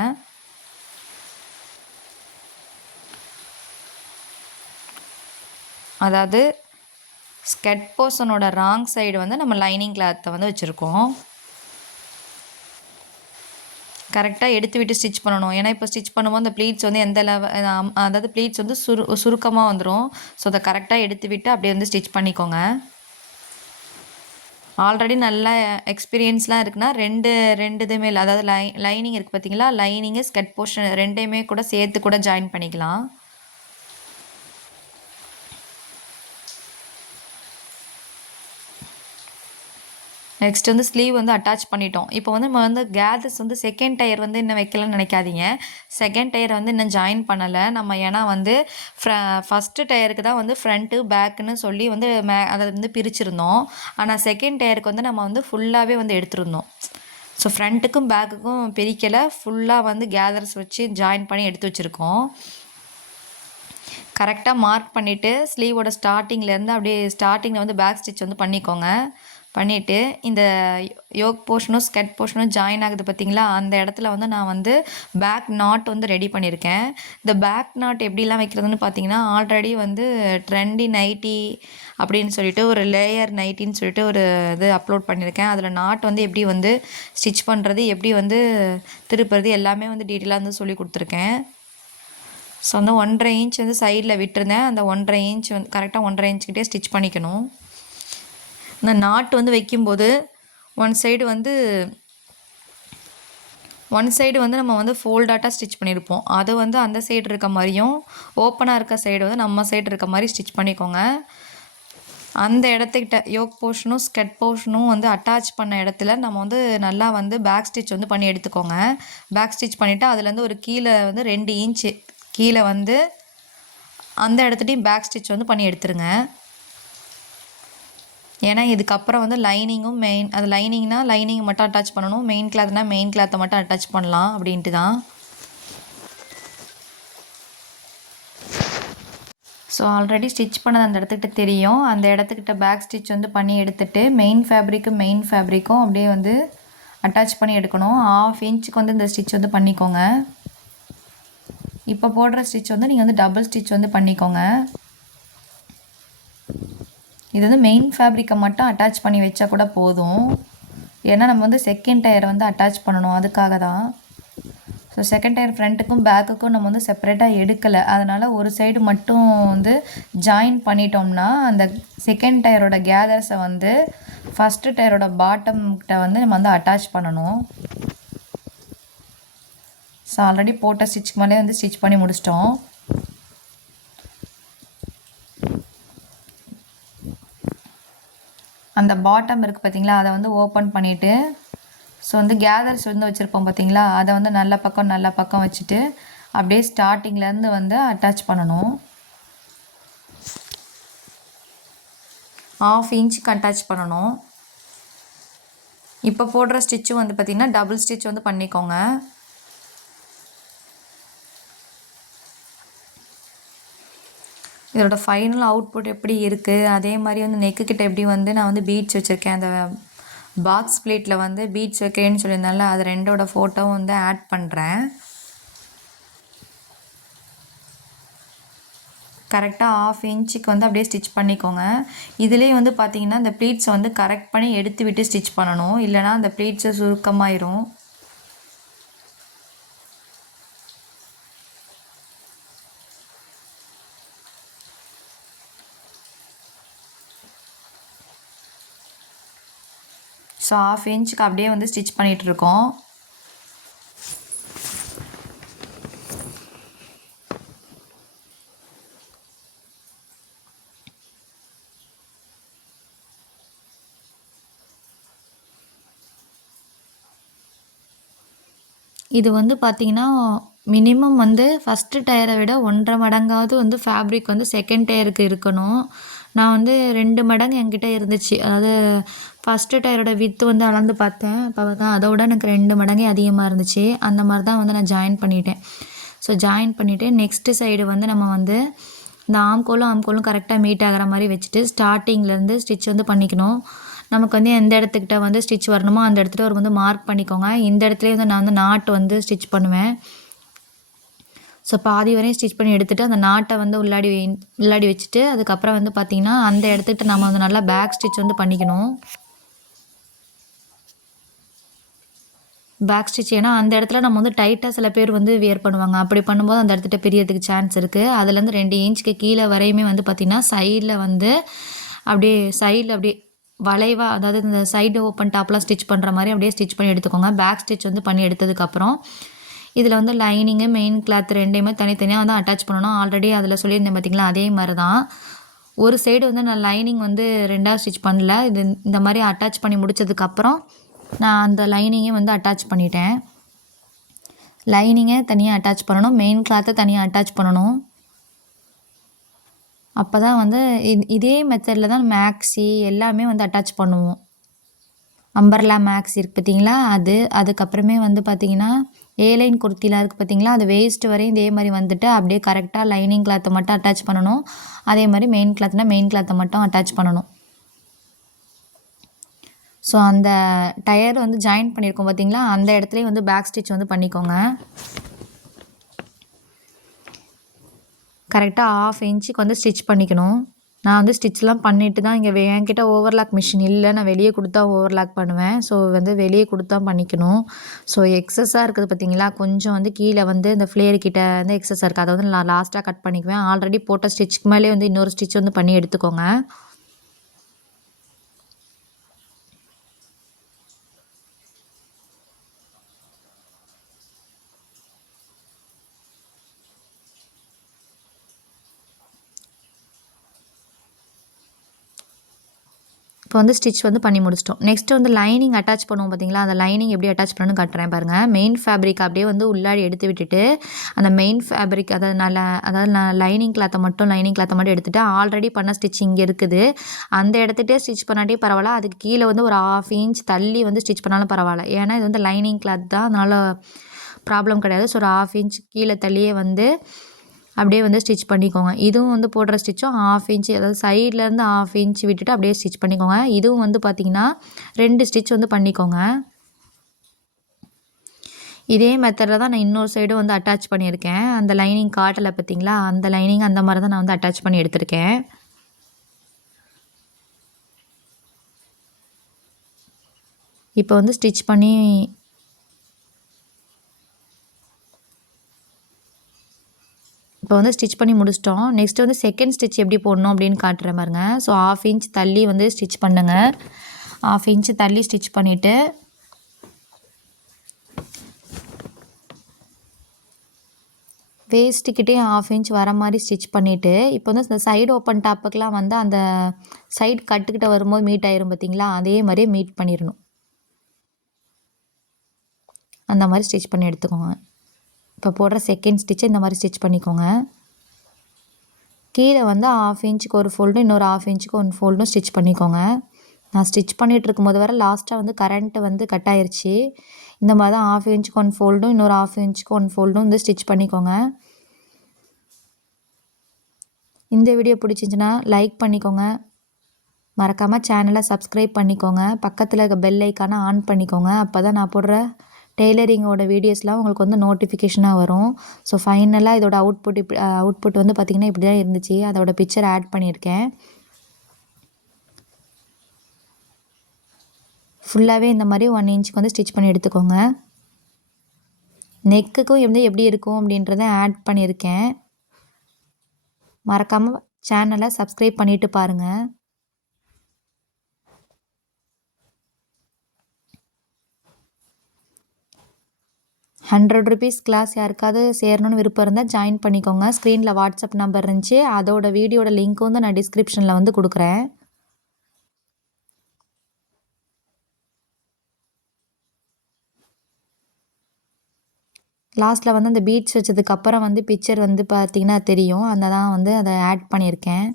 அதாவது ஸ்கர்ட் போர்ஷனோட ராங் சைடு வந்து நம்ம லைனிங் கிளாத்தை வந்து வச்சுருக்கோம். கரெக்டாக எடுத்து விட்டு ஸ்டிச் பண்ணணும். ஏன்னா இப்போ ஸ்டிச் பண்ணும்போது அந்த ப்ளீட்ஸ் வந்து எந்த அதாவது ப்ளீட்ஸ் வந்து சுருக்கமாக வந்துடும். ஸோ அதை கரெக்டாக எடுத்து விட்டு அப்படியே வந்து ஸ்டிச் பண்ணிக்கோங்க. ஆல்ரெடி நல்ல எக்ஸ்பீரியன்ஸ்லாம் இருக்குன்னா ரெண்டு இதுவுமே இல்லை, அதாவது லைனிங் இருக்குது பார்த்தீங்களா, லைனிங்கு ஸ்கர்ட் போர்ஷன் ரெண்டையுமே கூட சேர்த்து கூட ஜாயின் பண்ணிக்கலாம். நெக்ஸ்ட் வந்து ஸ்லீவ் வந்து அட்டாச் பண்ணிட்டோம். இப்போ வந்து நம்ம வந்து கேதர்ஸ் வந்து செகண்ட் டயர் வந்து இன்னும் வைக்கலன்னு நினைக்காதீங்க. செகண்ட் டயர் வந்து இன்னும் ஜாயின் பண்ணலை நம்ம. ஏன்னா வந்து ஃபஸ்ட்டு டயருக்கு தான் வந்து ஃப்ரண்ட்டு பேக்குன்னு சொல்லி வந்து அதை வந்து பிரிச்சுருந்தோம். ஆனால் செகண்ட் டயருக்கு வந்து நம்ம வந்து ஃபுல்லாகவே வந்து எடுத்துருந்தோம். ஸோ ஃப்ரண்ட்டுக்கும் பேக்குக்கும் பிரிக்கலை, ஃபுல்லாக வந்து கேதர்ஸ் வச்சு ஜாயின் பண்ணி எடுத்து வச்சுருக்கோம். கரெக்டாக மார்க் பண்ணிவிட்டு ஸ்லீவோட ஸ்டார்டிங்லேருந்து அப்படியே ஸ்டார்டிங்கில் வந்து பேக் ஸ்டிச் வந்து பண்ணிக்கோங்க. பண்ணிவிட்டு இந்த யோக் போர்ஷனும் ஸ்கர்ட் போர்ஷனும் ஜாயின் ஆகுது பார்த்திங்களா, அந்த இடத்துல வந்து நான் வந்து பேக் நாட் வந்து ரெடி பண்ணியிருக்கேன். இந்த பேக் நாட் எப்படிலாம் வைக்கிறதுன்னு பார்த்தீங்கன்னா, ஆல்ரெடி வந்து ட்ரெண்டி நைட்டி அப்படின்னு சொல்லிட்டு ஒரு லேயர் நைட்டின்னு சொல்லிட்டு ஒரு இது அப்லோட் பண்ணியிருக்கேன். அதில் நாட் வந்து எப்படி வந்து ஸ்டிச் பண்ணுறது, எப்படி வந்து திருப்புறது எல்லாமே வந்து டீட்டெயிலாக வந்து சொல்லி கொடுத்துருக்கேன். ஸோ வந்து 1.5 இன்ச் வந்து சைடில் விட்டுருந்தேன். அந்த 1.5 இன்ச் வந்து கரெக்டாக 1.5 இன்ச்சுக்கிட்டே ஸ்டிச் பண்ணிக்கணும். இந்த நாட்டு வந்து வைக்கும்போது ஒன் சைடு வந்து நம்ம வந்து ஃபோல்டாட்டாக ஸ்டிச் பண்ணியிருப்போம். அது வந்து அந்த சைடு இருக்க மாதிரியும் ஓப்பனாக இருக்க சைடு வந்து நம்ம சைடு இருக்க மாதிரி ஸ்டிச் பண்ணிக்கோங்க. அந்த இடத்துக்கிட்ட யோக் போர்ஷனும் ஸ்கர்ட் போர்ஷனும் வந்து அட்டாச் பண்ண இடத்துல நம்ம வந்து நல்லா வந்து பேக் ஸ்டிச் வந்து பண்ணி எடுத்துக்கோங்க. பேக் ஸ்டிச் பண்ணிவிட்டு அதுலேருந்து ஒரு கீழே வந்து 2 இன்ச்சு கீழே வந்து அந்த இடத்துலையும் பேக் ஸ்டிச் வந்து பண்ணி எடுத்துருங்க. ஏன்னா இதுக்கப்புறம் வந்து லைனிங்கும் அது லைனிங்னால் லைனிங் மட்டும் அட்டாச் பண்ணணும், மெயின் கிளாத்னால் மெயின் கிளாத்தை மட்டும் அட்டாச் பண்ணலாம் அப்படின்ட்டு தான். ஸோ ஆல்ரெடி ஸ்டிச் பண்ணது அந்த இடத்துக்கிட்ட தெரியும். அந்த இடத்துக்கிட்ட பேக் ஸ்டிச் வந்து பண்ணி எடுத்துகிட்டு மெயின் ஃபேப்ரிக்கும் அப்படியே வந்து அட்டாச் பண்ணி எடுக்கணும். 1/2 இன்ச்சுக்கு வந்து இந்த ஸ்டிச் வந்து பண்ணிக்கோங்க. இப்போ போடுற ஸ்டிச் வந்து நீங்கள் வந்து டபுள் ஸ்டிச் வந்து பண்ணிக்கோங்க. இது வந்து மெயின் ஃபேப்ரிக்கை மட்டும் அட்டாச் பண்ணி வச்சா கூட போதும். ஏன்னா நம்ம வந்து செகண்ட் டயர் வந்து அட்டாச் பண்ணணும், அதுக்காக தான். ஸோ செகண்ட் டயர் ஃப்ரண்ட்டுக்கும் பேக்குக்கும் நம்ம வந்து செப்பரேட்டாக எடுக்கலை. அதனால் ஒரு சைடு மட்டும் வந்து ஜாயின் பண்ணிட்டோம்னா அந்த செகண்ட் டயரோட கேதர்ஸை வந்து ஃபஸ்ட்டு டயரோட பாட்டம்கிட்ட வந்து நம்ம வந்து அட்டாச் பண்ணணும். ஸோ ஆல்ரெடி போட்ட ஸ்டிச் மேலே வந்து ஸ்டிச் பண்ணி முடிச்சிட்டோம். அந்த பாட்டம் இருக்குது பார்த்திங்களா, அதை வந்து ஓப்பன் பண்ணிவிட்டு ஸோ வந்து கேதர்ஸ் வந்து வச்சுருப்போம் பார்த்திங்களா, அதை வந்து நல்ல பக்கம் வச்சுட்டு அப்படியே ஸ்டார்டிங்லேருந்து வந்து அட்டாச் பண்ணணும். 1/2 இன்ச்சுக்கு அட்டாச் பண்ணணும். இப்போ போடுற ஸ்டிச்சும் வந்து பார்த்திங்கன்னா டபுள் ஸ்டிச் வந்து பண்ணிக்கோங்க. இதோட ஃபைனல் அவுட்புட் எப்படி இருக்குது, அதே மாதிரி வந்து நெக்கு கிட்ட எப்படி வந்து நான் வந்து பீட்ஸ் வச்சுருக்கேன், அந்த பாக்ஸ் பிளேட்டில் வந்து பீட்ஸ் வைக்கிறேன்னு சொல்லியிருந்தால அது 2ஓட ஃபோட்டோவும் வந்து ஆட் பண்ணுறேன். கரெக்டாக 1/2 இன்ச்சுக்கு வந்து அப்படியே ஸ்டிச் பண்ணிக்கோங்க. இதுலேயே வந்து பார்த்திங்கன்னா இந்த ப்ளீட்ஸை வந்து கரெக்ட் பண்ணி எடுத்து விட்டு ஸ்டிச் பண்ணணும், இல்லைனா அந்த ப்ளீட்ஸை சுருக்கமாயிரும். ஸோ 1/2 இன்ச்சுக்கு அப்படியே வந்து ஸ்டிச் பண்ணிகிட்ருக்கோம். இது வந்து பார்த்தீங்கன்னா, மினிமம் வந்து ஃபர்ஸ்ட்டு டயரை விட 1½ மடங்காவது வந்து ஃபேப்ரிக் வந்து செகண்ட் டயருக்கு இருக்கணும். நான் வந்து 2 மடங்கு என்கிட்ட இருந்துச்சு. அதாவது ஃபர்ஸ்ட்டு டயரோட விட்த் வந்து அளந்து பார்த்தேன். அப்போ தான் அதோட எனக்கு 2 மடங்கே அதிகமாக இருந்துச்சு. அந்த மாரி தான் வந்து நான் ஜாயின் பண்ணிட்டேன். ஸோ ஜாயின் பண்ணிவிட்டு நெக்ஸ்ட்டு சைடு வந்து நம்ம வந்து இந்த ஆம்கோலும் கரெக்டாக மீட் ஆகிற மாதிரி வச்சுட்டு ஸ்டார்டிங்லேருந்து ஸ்டிச் வந்து பண்ணிக்கணும். நமக்கு வந்து எந்த இடத்துக்கிட்ட வந்து ஸ்டிச் வரணுமோ அந்த இடத்துல ஒரு வந்து மார்க் பண்ணிக்கோங்க. இந்த இடத்துலேயே வந்து நான் வந்து நாட்டு வந்து ஸ்டிச் பண்ணுவேன். ஸோ பாதி வரையும் ஸ்டிச் பண்ணி எடுத்துகிட்டு அந்த நாட்டை வந்து உள்ளாடி வச்சுட்டு அதுக்கப்புறம் வந்து பார்த்திங்கன்னா அந்த இடத்துக்கிட்ட நம்ம வந்து நல்லா பேக் ஸ்டிச் வந்து பண்ணிக்கணும். பேக் ஸ்டிச் ஏன்னா அந்த இடத்துல நம்ம வந்து டைட்டாக சில பேர் வந்து வியர் பண்ணுவாங்க. அப்படி பண்ணும்போது அந்த இடத்துட்ட பிரியறதுக்கு சான்ஸ் இருக்குது. அதுலேருந்து 2 இன்ச்சுக்கு கீழே வரையுமே வந்து பார்த்திங்கன்னா சைடில் வந்து அப்படியே வளைவாக, அதாவது இந்த சைடு ஓப்பன் டாப்லாம் ஸ்டிச் பண்ணுற மாதிரி அப்படியே ஸ்டிச் பண்ணி எடுத்துக்கோங்க. பேக் ஸ்டிச் வந்து பண்ணி எடுத்ததுக்கப்புறம் இதில் வந்து லைனிங்கு மெயின் கிளாத் 2யுமே தனித்தனியாக வந்து அட்டாச் பண்ணணும். ஆல்ரெடி அதில் சொல்லியிருந்தேன் பார்த்திங்களா, அதே மாதிரி தான். ஒரு சைடு வந்து நான் லைனிங் வந்து 2ஆக ஸ்டிச் பண்ணல. இந்த மாதிரி அட்டாச் பண்ணி முடித்ததுக்கப்புறம் நான் அந்த லைனிங்கே வந்து அட்டாச் பண்ணிட்டேன். லைனிங்கை தனியாக அட்டாச் பண்ணணும், மெயின் கிளாத்தை தனியாக அட்டாச் பண்ணணும். அப்போ தான் வந்து இதே மெத்தடில் தான் மேக்ஸி எல்லாமே வந்து அட்டாச் பண்ணுவோம். அம்பர்லா மேக்ஸி இருக்குது பார்த்தீங்களா, அதுக்கப்புறமே வந்து பார்த்திங்கன்னா ஏலைன் குர்த்திலாம் இருக்குது பார்த்தீங்களா, அது வேஸ்ட் வரையும் இதே மாதிரி வந்துட்டு அப்படியே கரெக்டாக லைனிங் கிளாத்தை மட்டும் அட்டாச் பண்ணணும். அதே மாதிரி மெயின் கிளாத்தை மட்டும் அட்டாச் பண்ணணும். ஸோ அந்த டயர் வந்து ஜாயின் பண்ணியிருக்கோம் பார்த்தீங்களா, அந்த இடத்துலையும் வந்து பேக் ஸ்டிச் வந்து பண்ணிக்கோங்க. கரெக்டாக 1/2 இன்ச்சுக்கு வந்து ஸ்டிச் பண்ணிக்கணும். நான் வந்து ஸ்டிச்லாம் பண்ணிவிட்டு தான் இங்கே என்கிட்ட ஓவர்லாக் மிஷின் இல்லை. நான் வெளியே கொடுத்தா ஓவர்லாக் பண்ணுவேன். ஸோ வந்து வெளியே கொடுத்தா பண்ணிக்கணும். ஸோ எக்ஸஸாக இருக்குது பார்த்தீங்களா, கொஞ்சம் வந்து கீழே வந்து இந்த ஃப்ளேர் கிட்ட வந்து எக்ஸஸாக இருக்குது. அதை வந்து நான் லாஸ்ட்டாக கட் பண்ணிக்குவேன். ஆல்ரெடி போட்ட ஸ்டிச்சுக்கு மேலே வந்து இன்னொரு ஸ்டிச் வந்து பண்ணி எடுத்துக்கோங்க. இப்போ வந்து ஸ்டிச் வந்து பண்ணி முடிச்சிட்டோம். நெக்ஸ்ட்டு வந்து லைனிங் அட்டாச் பண்ணுவோம் பார்த்தீங்களா, அந்த லைனிங் எப்படி அட்டாச் பண்ணணும்னு காட்டுறேன் பாருங்கள். மெயின் ஃபேப்ரிக் அப்படியே வந்து உள்ளாடி எடுத்து விட்டுட்டு அந்த மெயின் ஃபேப்ரிக் அதாவது நான் லைனிங் கிளாத்தை மட்டும் எடுத்துகிட்டு ஆல்ரெடி பண்ண ஸ்டிச் இங்கே இருக்குது. அந்த இடத்துட்டே ஸ்டிச் பண்ணாட்டே பரவாயில்ல. அதுக்கு கீழே வந்து ஒரு 1/2 இன்ச் தள்ளி வந்து ஸ்டிச் பண்ணாலும் பரவாயில்ல. ஏன்னா இது வந்து லைனிங் கிளாத் தான், அதனால் ப்ராப்ளம் கிடையாது. ஸோ ஒரு 1/2 இன்ச் கீழே தள்ளியே வந்து அப்படியே வந்து ஸ்டிச் பண்ணிக்கோங்க. இதுவும் வந்து போடுற ஸ்டிச்சும் 1/2 இன்ச், அதாவது சைட்லேருந்து 1/2 இன்ச் விட்டுட்டு அப்படியே ஸ்டிச் பண்ணிக்கோங்க. இதுவும் வந்து பார்த்திங்கன்னா 2 ஸ்டிச் வந்து பண்ணிக்கோங்க. இதே மெத்தடில் தான் நான் இன்னொரு சைடும் வந்து அட்டாச் பண்ணியிருக்கேன். அந்த லைனிங் காட்டலை பார்த்தீங்களா, அந்த லைனிங் அந்த மாதிரி தான் நான் வந்து அட்டாச் பண்ணி எடுத்திருக்கேன். இப்போ வந்து ஸ்டிச் பண்ணி முடிச்சிட்டோம். நெக்ஸ்ட்டு வந்து செகண்ட் ஸ்டிச் எப்படி போடணும் அப்படின்னு காட்டுறேன் பாருங்க. ஸோ 1/2 இன்ச் தள்ளி வந்து ஸ்டிச் பண்ணுங்க. 1/2 இன்ச் தள்ளி ஸ்டிச் பண்ணிவிட்டு வேஸ்ட்டுக்கிட்டே 1/2 இன்ச் வர மாதிரி ஸ்டிச் பண்ணிவிட்டு இப்போ வந்து இந்த சைடு ஓப்பன் டாப்புக்கெலாம் வந்து அந்த சைடு கட்டுக்கிட்ட வரும்போது மீட் ஆயிரும் பார்த்தீங்களா, அதே மாதிரியே மீட் பண்ணிடணும். அந்த மாதிரி ஸ்டிச் பண்ணி எடுத்துக்கோங்க. இப்போ போடுற செகண்ட் ஸ்டிச்சை இந்த மாதிரி ஸ்டிச் பண்ணிக்கோங்க. கீழே வந்து 1/2 இன்ச்சுக்கு ஒரு ஃபோல்டும் இன்னொரு 1/2 இன்ச்சுக்கு ஒரு ஃபோல்டும் ஸ்டிச் பண்ணிக்கோங்க. நான் ஸ்டிச் பண்ணிகிட்டு இருக்கும்போது வர லாஸ்ட்டாக வந்து கரண்ட்டு வந்து கட் ஆயிடுச்சு. இந்த மாதிரி தான் 1/2 இன்ச்சுக்கு ஒன் ஃபோல்டும் இன்னொரு 1/2 இன்ச்சுக்கு ஒன் ஃபோல்டும் வந்து ஸ்டிச் பண்ணிக்கோங்க. இந்த வீடியோ பிடிச்சிருந்துச்சின்னா லைக் பண்ணிக்கோங்க. மறக்காமல் சேனலை சப்ஸ்கிரைப் பண்ணிக்கோங்க. பக்கத்தில் இருக்க பெல் ஐக்கானை ஆன் பண்ணிக்கோங்க. அப்போ தான் நான் போடுற டெய்லரிங்கோட வீடியோஸ்லாம் உங்களுக்கு வந்து நோட்டிஃபிகேஷனாக வரும். ஸோ ஃபைனலாக இதோட அவுட்புட் வந்து பார்த்திங்கன்னா இப்படி தான் இருந்துச்சு. அதோட பிக்சர் ஆட் பண்ணியிருக்கேன். ஃபுல்லாகவே இந்த மாதிரி 1 இன்ச்சுக்கு வந்து ஸ்டிச் பண்ணி எடுத்துக்கோங்க. நெக்குக்கும் வந்து எப்படி இருக்கும் அப்படின்றத ஆட் பண்ணியிருக்கேன். மறக்காமல் சேனலை சப்ஸ்கிரைப் பண்ணிவிட்டு பாருங்கள். ₹100 கிளாஸ் யாருக்காவது சேரணும்னு விருப்பம் இருந்தால் ஜாயின் பண்ணிக்கோங்க. ஸ்க்ரீனில் வாட்ஸ்அப் நம்பர் இருந்துச்சு. அதோட வீடியோட லிங்க் வந்து நான் டிஸ்கிரிப்ஷனில் வந்து கொடுக்குறேன். லாஸ்ட்டில் வந்து அந்த பீட்ஸ் வச்சதுக்கப்புறம் வந்து பிக்சர் வந்து பார்த்திங்கன்னா தெரியும். அந்த தான் வந்து அதை ஆட் பண்ணியிருக்கேன்.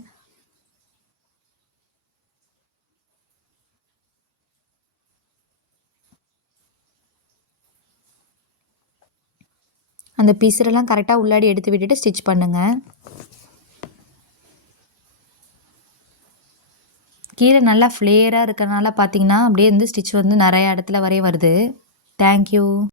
அந்த பிசுறெல்லாம் கரெக்டாக உள்ளாடி எடுத்து விட்டுட்டு ஸ்டிச் பண்ணுங்கள். கீழே நல்லா ஃப்ளேராக இருக்கிறனால பார்த்தீங்கன்னா அப்படியே வந்து ஸ்டிச் வந்து நிறைய இடத்துல வரைய வருது. தேங்க்யூ.